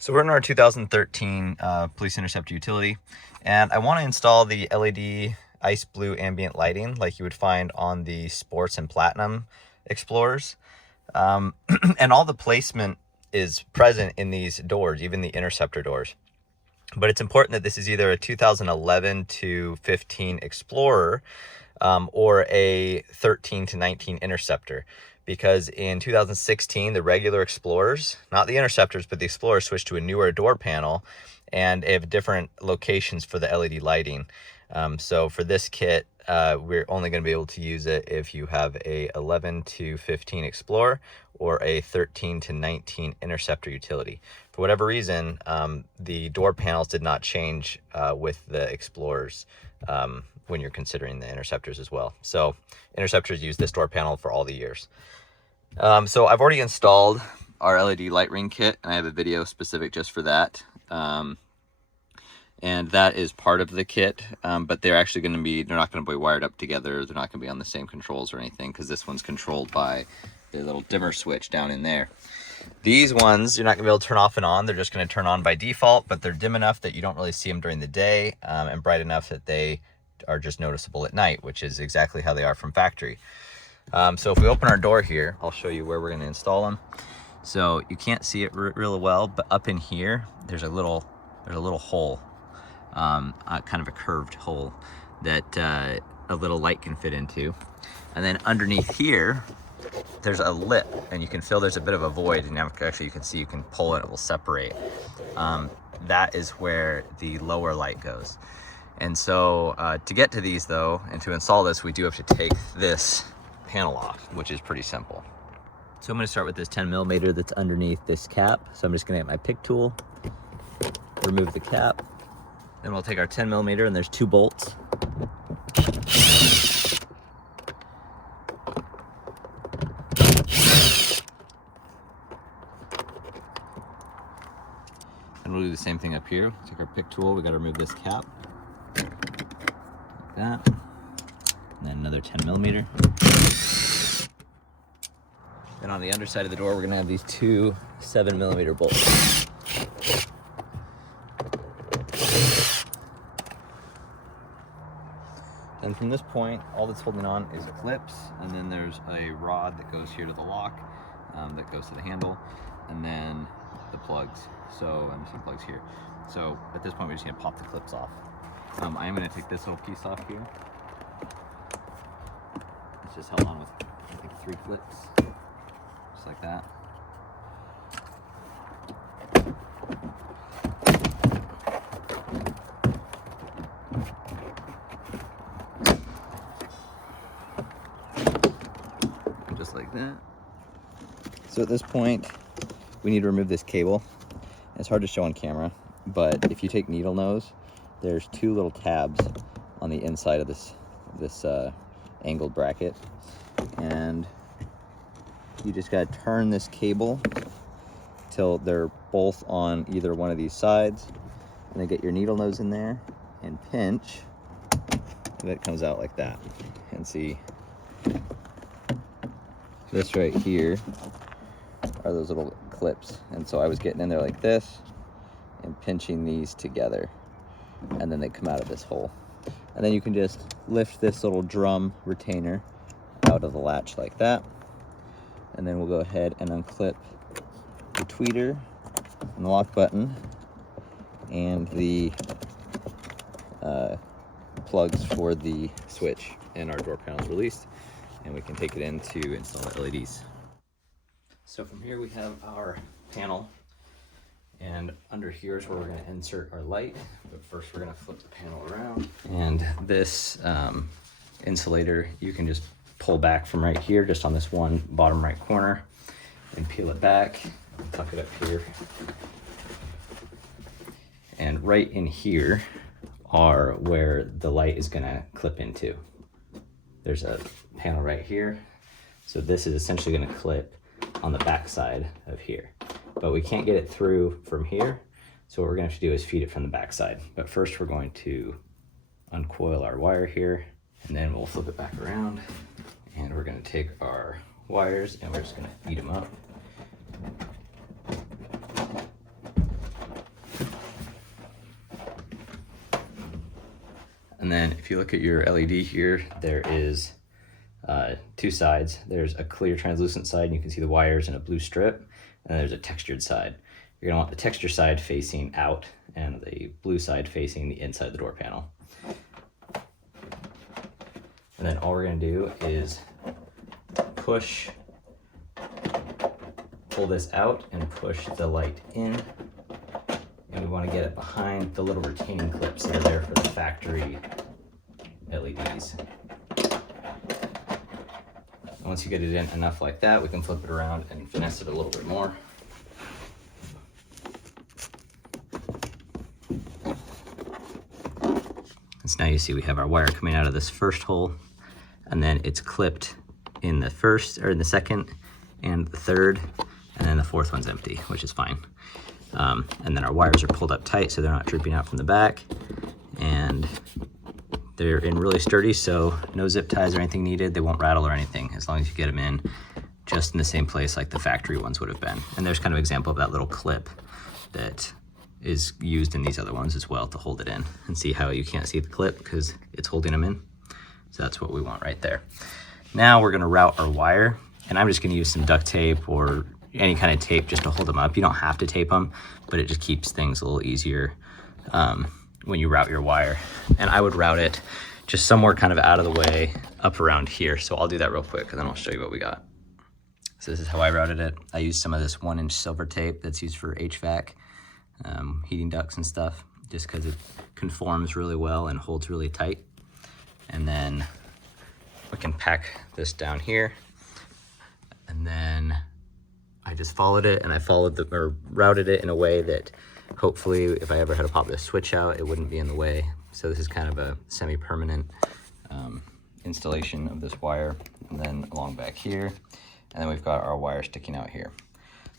So we're in our 2013 Police Interceptor utility, and I want to install the LED ice blue ambient lighting like you would find on the Sports and Platinum Explorers. And all the placement is present in these doors, even the Interceptor doors. But it's important that this is either a 2011 to 15 Explorer or a 13 to 19 Interceptor. Because in 2016, the regular Explorers, not the Interceptors, but the Explorers switched to a newer door panel, and they have different locations for the LED lighting. So for this kit, we're only going to be able to use it if you have a 11 to 15 Explorer or a 13 to 19 Interceptor utility. For whatever reason, the door panels did not change with the Explorers when you're considering the Interceptors as well. So Interceptors use this door panel for all the years. So I've already installed our LED light ring kit, and I have a video specific just for that. And that is part of the kit, but they're actually going to be, they're not going to be wired up together. They're not going to be on the same controls or anything, because this one's controlled by the little dimmer switch down in there. These ones, you're not going to be able to turn off and on. They're just going to turn on by default, but they're dim enough that you don't really see them during the day, and bright enough that they are just noticeable at night, which is exactly how they are from factory. So if we open our door here, I'll show you where we're going to install them. So you can't see it really well, but up in here, there's a little hole, kind of a curved hole that a little light can fit into. And then underneath here, there's a lip, and you can feel there's a bit of a void, and actually you can see you can pull it, it will separate. That is where the lower light goes. And so to get to these though, and to install this, we do have to take this panel off, which is pretty simple. So I'm going to start with this 10mm that's underneath this cap. So I'm just going to get my pick tool, remove the cap, then we'll take our 10mm, and there's 2 bolts. And we'll do the same thing up here. Take our pick tool, we got to remove this cap, like that, and then another 10mm. Then on the underside of the door, we're going to have these 2 7mm bolts. And from this point, all that's holding on is clips, and then there's a rod that goes here to the lock, that goes to the handle, and then the plugs. So, and some plugs here. So at this point, we're just going to pop the clips off. I am going to take this little piece off here. It's just held on with, I think, 3 clips. Just like that. Just like that. So at this point, we need to remove this cable. It's hard to show on camera, but if you take needle nose, there's 2 little tabs on the inside of this angled bracket, and you just got to turn this cable till they're both on either one of these sides, and then get your needle nose in there and pinch, and it comes out like that. And see, this right here are those little clips, and so I was getting in there like this and pinching these together, and then they come out of this hole. And then you can just lift this little drum retainer out of the latch like that. And then we'll go ahead and unclip the tweeter and the lock button and the plugs for the switch, and our door panel is released, and we can take it in to install the LEDs. So from here we have our panel, and under here is where we're going to insert our light, but first we're going to flip the panel around. And this insulator you can just pull back from right here, just on this one bottom right corner, and peel it back, tuck it up here. And right in here are where the light is gonna clip into. There's a panel right here. So this is essentially gonna clip on the back side of here. But we can't get it through from here, so what we're gonna have to do is feed it from the back side. But first we're going to uncoil our wire here, and then we'll flip it back around. And we're going to take our wires and we're just going to feed them up. And then if you look at your LED here, there is two sides. There's a clear translucent side, and you can see the wires in a blue strip, and there's a textured side. You're gonna want the texture side facing out and the blue side facing the inside of the door panel. And then all we're gonna do is pull this out and push the light in. And we wanna get it behind the little retaining clips that are there for the factory LEDs. Once you get it in enough like that, we can flip it around and finesse it a little bit more. So now you see we have our wire coming out of this first hole, and then it's clipped in the first, or in the second, and the third, and then the fourth one's empty, which is fine. And then our wires are pulled up tight so they're not drooping out from the back, and they're in really sturdy, so no zip ties or anything needed. They won't rattle or anything as long as you get them in just in the same place like the factory ones would have been. And there's kind of an example of that little clip that is used in these other ones as well to hold it in. And see how you can't see the clip because it's holding them in. So that's what we want right there. Now we're gonna route our wire, and I'm just gonna use some duct tape or any kind of tape just to hold them up. You don't have to tape them, but it just keeps things a little easier when you route your wire. And I would route it just somewhere kind of out of the way up around here. So I'll do that real quick and then I'll show you what we got. So this is how I routed it. I used some of this 1-inch silver tape that's used for HVAC, heating ducts and stuff, just because it conforms really well and holds really tight. And then we can pack this down here. And then I just followed it, and I routed it in a way that hopefully if I ever had to pop this switch out, it wouldn't be in the way. So this is kind of a semi-permanent installation of this wire. And then along back here, and then we've got our wire sticking out here.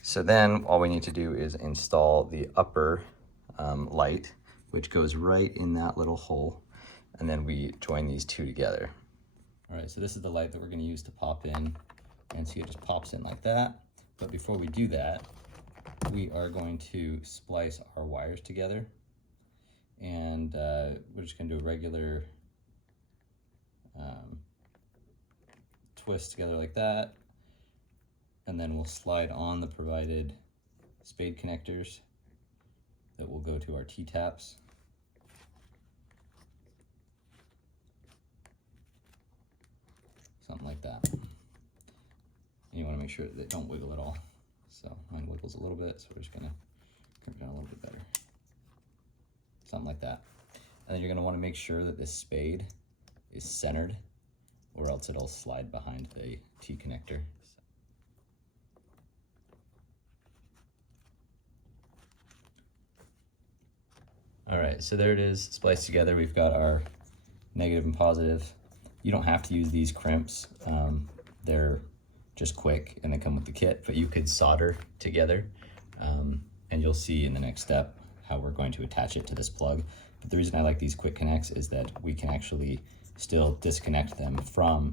So then all we need to do is install the upper light, which goes right in that little hole. And then we join these two together. All right, so this is the light that we're gonna use to pop in. And see, it just pops in like that. But before we do that, we are going to splice our wires together. And we're just gonna do a regular twist together like that. And then we'll slide on the provided spade connectors that will go to our T-taps. Something like that. And you want to make sure that they don't wiggle at all. So mine wiggles a little bit, so we're just gonna crimp it down a little bit better. Something like that. And then you're gonna want to make sure that this spade is centered, or else it'll slide behind the T connector. All right, so there it is, spliced together. We've got our negative and positive. You don't have to use these crimps. They're just quick and they come with the kit, but you could solder together. And you'll see in the next step how we're going to attach it to this plug. But the reason I like these quick connects is that we can actually still disconnect them from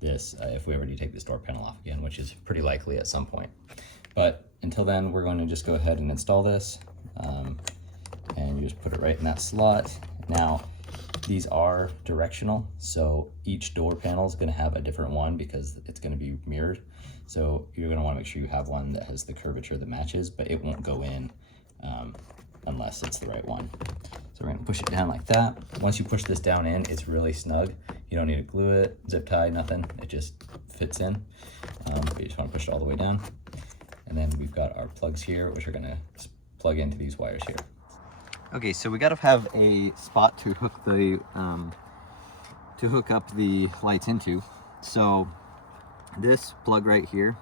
this if we ever do take this door panel off again, which is pretty likely at some point. But until then, we're going to just go ahead and install this. And you just put it right in that slot. Now, these are directional, so each door panel is going to have a different one because it's going to be mirrored. So you're going to want to make sure you have one that has the curvature that matches, but it won't go in unless it's the right one. So we're going to push it down like that. Once you push this down in, it's really snug. You don't need to glue it, zip tie, nothing. It just fits in. But you just want to push it all the way down. And then we've got our plugs here, which are going to plug into these wires here. Okay, so we got to have a spot to hook the hook up the lights into. So this plug right here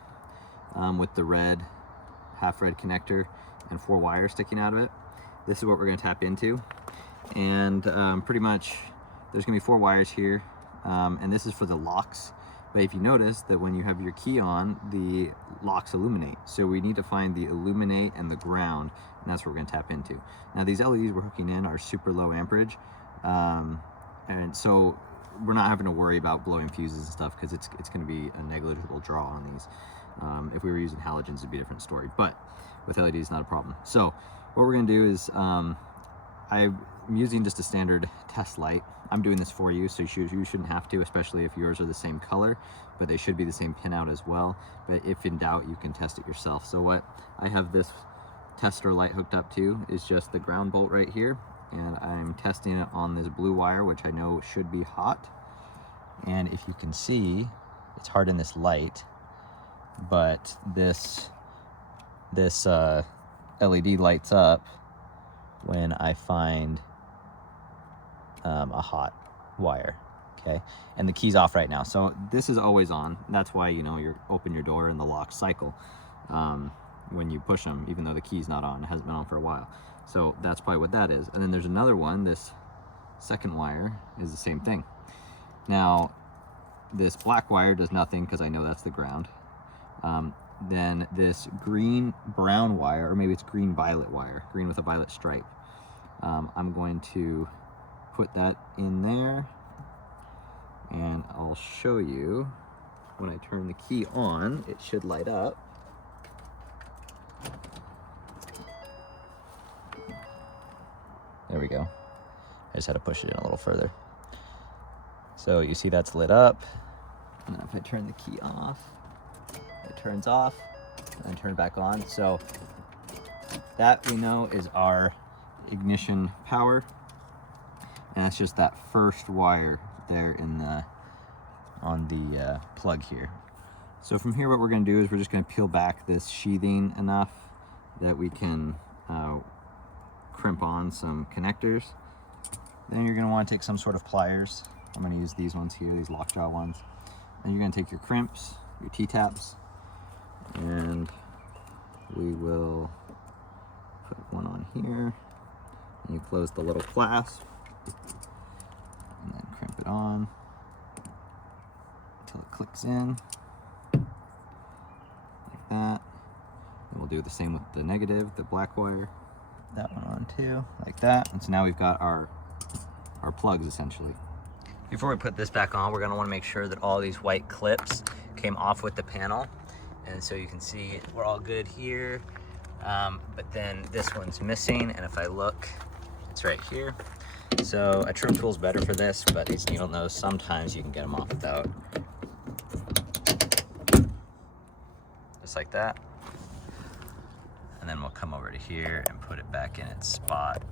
with the red, half red connector and 4 wires sticking out of it, this is what we're going to tap into. And pretty much there's going to be 4 wires here, and this is for the locks. But if you notice that when you have your key on, the locks illuminate. So we need to find the illuminate and the ground, and that's what we're going to tap into. Now these LEDs we're hooking in are super low amperage, and so we're not having to worry about blowing fuses and stuff because it's going to be a negligible draw on these. If we were using halogens, it'd be a different story, but with LEDs, not a problem. So what we're going to do is I I'm using just a standard test light. I'm doing this for you, so you shouldn't have to, especially if yours are the same color, but they should be the same pinout as well. But if in doubt, you can test it yourself. So what I have this tester light hooked up to is just the ground bolt right here, and I'm testing it on this blue wire, which I know should be hot. And if you can see, it's hard in this light, but this LED lights up when I find a hot wire. Okay, and the key's off right now, so this is always on. That's why, you know, you open your door and the locks cycle when you push them, even though the key's not on. It hasn't been on for a while, so that's probably what that is. And then there's another one. This second wire is the same thing. Now this black wire does nothing because I know that's the ground. Then this green brown wire, or maybe it's green violet wire, green with a violet stripe, I'm going to put that in there, and I'll show you when I turn the key on, it should light up. There we go. I just had to push it in a little further. So you see that's lit up, and if I turn the key off, it turns off, and turn it back on. So that, we know, is our ignition power, and that's just that first wire there in the on the plug here. So from here, what we're going to do is we're just going to peel back this sheathing enough that we can crimp on some connectors. Then you're going to want to take some sort of pliers. I'm going to use these ones here, these lockjaw ones. Then you're going to take your crimps, your T-taps, and we will put one on here, and you close the little clasp, and then crimp it on until it clicks in, like that. And we'll do the same with the negative, the black wire. That one on too, like that. And so now we've got our plugs essentially. Before we put this back on, we're going to want to make sure that all these white clips came off with the panel. And so you can see we're all good here, but then this one's missing, and if I look, it's right here. So a trim tool is better for this, but these needle nose, sometimes you can get them off without. Just like that. And then we'll come over to here and put it back in its spot,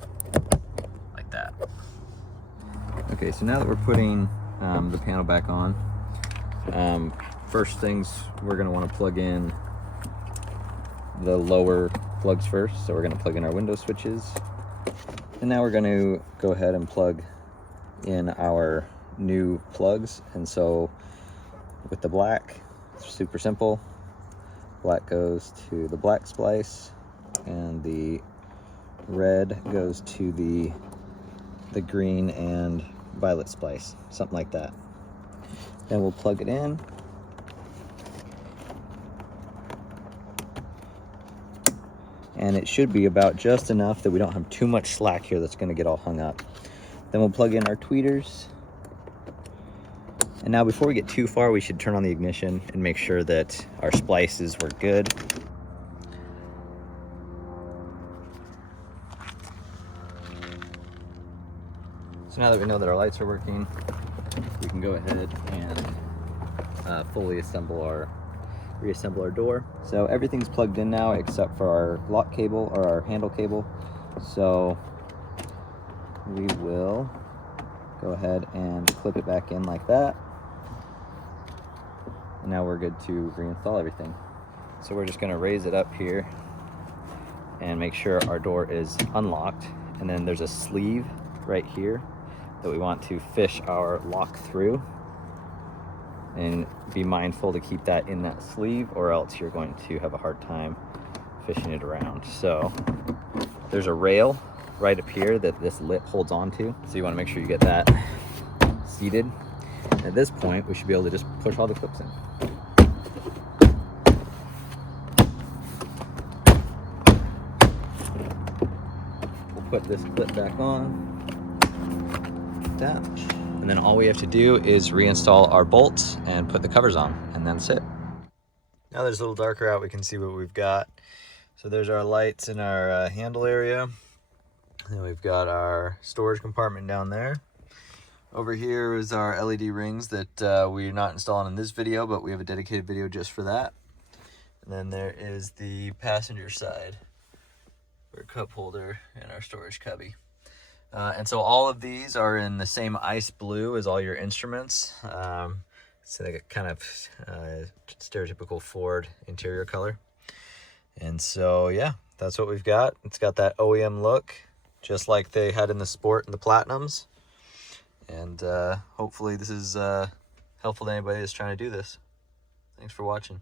like that. Okay, so now that we're putting the panel back on, first things, we're going to want to plug in the lower plugs first. So we're going to plug in our window switches. And now we're going to go ahead and plug in our new plugs. And so with the black, it's super simple. Black goes to the black splice, and the red goes to the green and violet splice, something like that. Then we'll plug it in. And it should be about just enough that we don't have too much slack here that's going to get all hung up. Then we'll plug in our tweeters. And now before we get too far, we should turn on the ignition and make sure that our splices were good. So now that we know that our lights are working, we can go ahead and fully reassemble our door. So everything's plugged in now except for our lock cable, or our handle cable. So we will go ahead and clip it back in like that. And now we're good to reinstall everything. So we're just going to raise it up here and make sure our door is unlocked. And then there's a sleeve right here that we want to fish our lock through. And be mindful to keep that in that sleeve, or else you're going to have a hard time fishing it around. So there's a rail right up here that this lip holds onto. So you want to make sure you get that seated. And at this point, we should be able to just push all the clips in. We'll put this clip back on. That. And then all we have to do is reinstall our bolts and put the covers on, and that's it. Now there's a little darker out, we can see what we've got. So there's our lights in our handle area. Then we've got our storage compartment down there. Over here is our LED rings that we're not installing in this video, but we have a dedicated video just for that. And then there is the passenger side, our cup holder and our storage cubby. And so all of these are in the same ice blue as all your instruments. So they got kind of stereotypical Ford interior color. And so yeah, that's what we've got. It's got that OEM look, just like they had in the Sport and the Platinums. And hopefully this is helpful to anybody that's trying to do this. Thanks for watching.